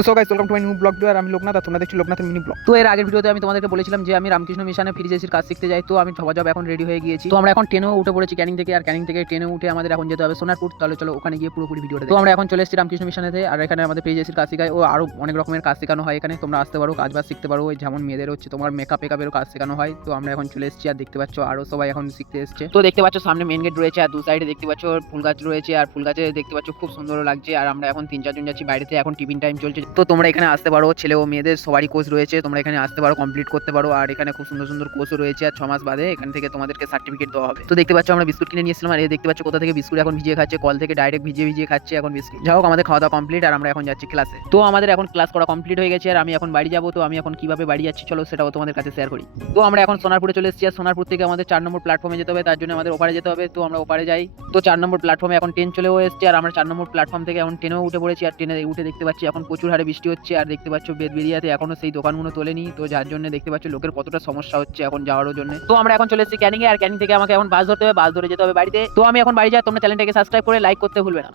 তো so guys welcome to my new blog video. আর আমি লোকনাথ, আর তোমরা দেখছো লোকনাথের মিনি ব্লগ। তো এর আগের ভিডিওতে আমি তোমাদেরকে বলেছিলাম যে আমি রামকৃষ্ণ মিশনে ফ্রি জেসির কাজ শিখতে যাই। তো আমি ঝপাঝপ এখন রেডি হয়ে গিয়েছি। তো আমরা এখন ট্রেনেও উঠে পড়েছি ক্যানিং থেকে, আর ক্যানিং থেকে ট্রেনে উঠে আমাদের এখন যেতে হবে সোনারপুর। তাহলে চলো ওখানে গিয়ে পুরোপুরি ভিডিওটা। তো আমরা এখন চলে এসেছি রামকৃষ্ণ মিশনেতে, আর এখানে আমাদের ফ্রি জেসির কাজ শেখায় ও আরো অনেক রকমের কাজ শেখানো হয়। এখানে তোমরা আসতে পারো, কাজ বাজ শিখতে পারো। ওই যেমন মেয়েদের হচ্ছে তোমার মেকআপেরও কাজ শেখানো হয়। তো আমরা এখন চলে এসেছি, আর দেখতে পাচ্ছ আরো সবাই এখন শিখতে এসেছে। তো দেখতে পাচ্ছ সামনে মেন গেট রয়েছে, আর দু সাইডে দেখতে পাচ্ছ ফুল গাছ রয়েছে, আর ফুল গাছে দেখতে পাচ্ছ খুব সুন্দর লাগছে। আর আমরা এখন 3-4 জন যাচ্ছি বাইরেতে, এখন টিফিন টাইম চলছে। তো তোমরা এখানে আসতে পারো, ছেলে ও মেয়েদের সবারই কোর্স রয়েছে। তোমরা এখানে আসতে পারো, কমপ্লিট করতে পারো। আর এখানে খুব সুন্দর সুন্দর কোর্সও রয়েছে, আর 6 মাস বাদে এখান থেকে তোমাদেরকে সার্টিফিকেট দেওয়া হবে। তো দেখতে পাচ্ছ আমরা বিস্কুট কিনে নিয়েছিলাম, আর এই দেখতে পাচ্ছ কোথা থেকে বিস্কুট এখন ভিজিয়ে খাচ্ছে, কল থেকে ডাইরেক্ট ভিজিয়ে খাচ্ছে এখন বিস্কুট। যাই হোক, আমাদের খাওয়া দাওয়া কমপ্লিট, আর আমরা এখন যাচ্ছি ক্লাসে। তো আমাদের এখন ক্লাস করা কমপ্লিট হয়ে গেছে, আর আমি এখন বাড়ি যাবো। তো আমি এখন কিভাবে বাড়ি যাচ্ছি চলো সেটাও তোমাদের কাছে শেয়ার করি। তো আমরা এখন সোনারপুরে চলে এসেছি, আর সোনারপুর থেকে আমাদের 4 নম্বর প্ল্যাটফর্মে যেতে হবে। তার জন্য আমাদের ওপারে যেতে হবে। তো আমরা ওপারে যাই। তো 4 নম্বর প্ল্যাটফর্মে এখন ট্রেন চলেও এসেছে, আর আমরা 4 নম্বর প্ল্যাটফর্ম থেকে এখন ট্রেনেও উঠে পড়েছি। আর ট্রেনে উঠে দেখতে পাচ্ছি এখন প্রচুর হারে বৃষ্টি হচ্ছে, আর দেখতে পাচ্ছ বেদবেরিয়াতে এখনো সেই দোকানগুলো তোলেনি। তো যার জন্য দেখতে পাচ্ছ লোকের কতটা সমস্যা হচ্ছে এখন যাওয়ার জন্য। তো আমরা এখন চলে এসেছি ক্যানিং এ, আর ক্যানিং থেকে আমাকে এখন বাস ধরতে হবে, বাস ধরে যেতে হবে বাড়িতে। তো আমি এখন বাড়ি যাই। তোমরা চ্যানেলটাকে সাবস্ক্রাইব করে লাইক করতে ভুলবে না।